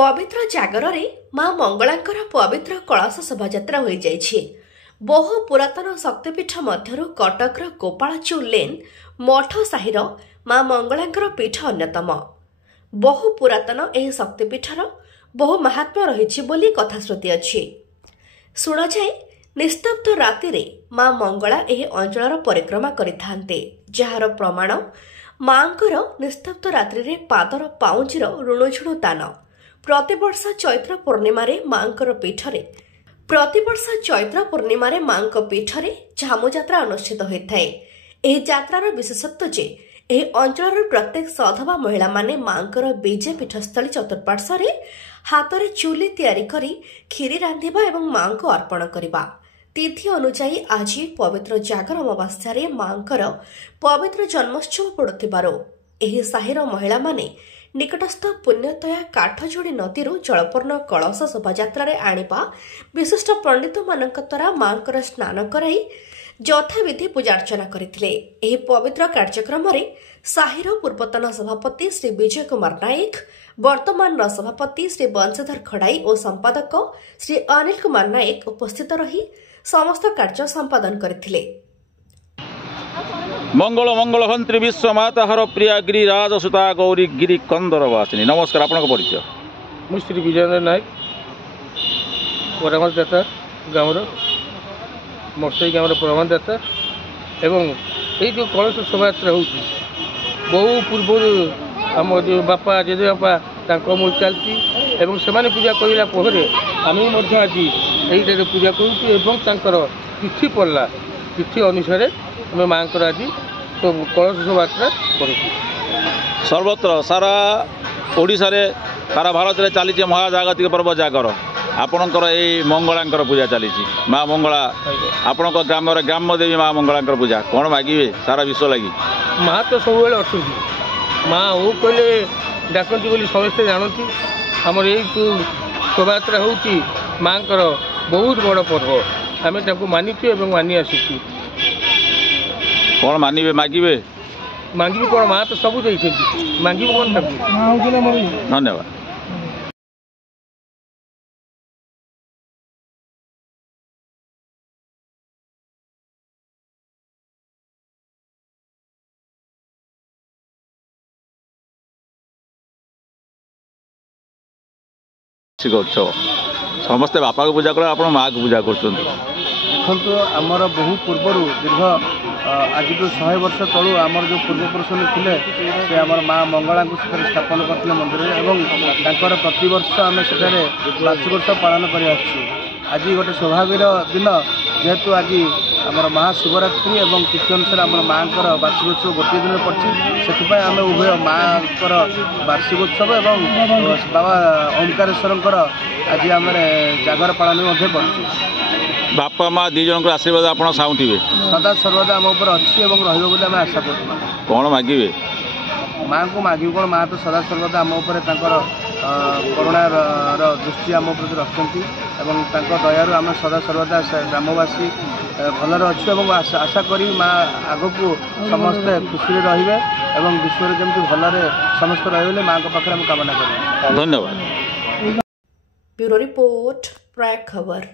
पवित्र जागर में माँ मंगलांकर पवित्र कलश शोभायात्रा हो जाइए। बहु पुरातन शक्तिपीठ मध्य कटकर गोपालचू लेन मठ साहिर माँ मंगलांकर पीठ अन्यतम। बहु पुरातन यह शक्तिपीठर बहु महात्म्य रही बोली कथाश्रुति अच्छी। शुण जाए निस्तब्ध राति रे माँ मंगला यह अंचल परिक्रमा करिथान्ते, जार प्रमाण माँकर निस्तब्ध रात्रि रे पादर पाउंजीर ऋणझुणु तान। प्रतिवर्ष चैत्र पूर्णिमारे माँकर पीठरे झामु यात्रा अनुष्ठित होता है। यह यात्रार विशेषत्व जे यह अंचल प्रत्येक सधवा महिला माने माँकर बीजे पीठस्थली चतुर्पार्श्व हाथ में चूली तैयारी करी खीरी रांधिबा एवं माँ को अर्पण करबा। तिथि अनुसार आज पवित्र जागर अमावास्या माँकर पवित्र जन्मोत्सव पड़ुथिबारो एही साहिर महिला माने निकटस्थ पुण्यतया काठजोड़ी नदी जलपूर्ण कलश शोभायात्रा आनिबा विशिष्ट पंडित मानक द्वारा माँकर स्नान कराई यथाविधि पूजार्चना करथिले। एही पवित्र कार्यक्रम रे साहिर पूर्वतन सभापति श्री विजय कुमार नायक, वर्तमान सभापति श्री बंशीधर खड़ाई और संपादक श्री अनिल कुमार नायक उपस्थित रही समस्त कार्य संपादन करथिले। मंगल मंगल हंत्री विश्व माता हर प्रिया गिरिराज सुता गौरी गिरी कंदर वासिनी। नमस्कार, आपन को परिचय? मु श्री विजय नायक, परामर्श दाता गाँव मरसई गाँव परामर्श दाता एवं ये जो कलश शोभायात्रा हो बहु पूर्व आम जो बापा जेजे बापा मूल चलती एवं से पूजा करला आम आज यही पूजा कर तिथि पड़ला तिथि अनुसार आम माँ आज तो कलश शोभायात्रा कर सर्वत्र सारा ओडिशा रे सारा भारत में चली महाजागतिक पर्व जागर। आपणकर ये मंगलांकर पूजा चली माँ मंगला आपण ग्राम ग्राम देवी माँ मंगलांकर पूजा कौन मागिबे सारा विश्व लगी? माँ तो सब अच्छा माँ वो कहले डाकती बोली समस्ते जानती। आमर ये शोभायात्रा होची माँ बहुत बड़ पर्व आम मानिचु मानि आसी। कौन मानिबे मागिबे मांगी कौन माँ तो सब देती मांगी कौन धन्यवाद। उत्सव समस्ते बापा को पूजा कर आप माँ को पूजा कर देखो आमर बहु पूर्वर दीर्घ आज जो 100 वर्ष तलू आमर जो पूर्वपुरुष थे से आमर माँ मंगला को स्थापन करते मंदिर और प्रतिवर्ष आम से वार्षिकोत्सव पालन कर आज गोटे सौभाग्यर दिन जेहेतु आज आमर महाशिवरात्रि और तिथि अनुसार आम माँ वार्षिकोत्सव गोटे दिन पड़ी से आम उभय माँ वार्षिकोत्सव और बाबा ओंकारेश्वर आज आम जागर पालन पड़ू। बापा माँ दी जन आशीर्वाद आप साउंटे सदा सर्वदा आम उपर अच्छी रही आशा कर कौन मागिबे माँ को मागिबे कौन माँ तो सदा सर्वदा आम उपर करुणार दृष्टि आम प्रति रखती दयारू आम सदा सर्वदा ग्रामवासी भलर अच्छु आशा करी माँ आग को समस्ते खुशी रे और विश्व जमी भलरे समस्त रही माँ पाखे कामना कर। धन्यवाद। ब्यूरो रिपोर्ट, प्राग खबर।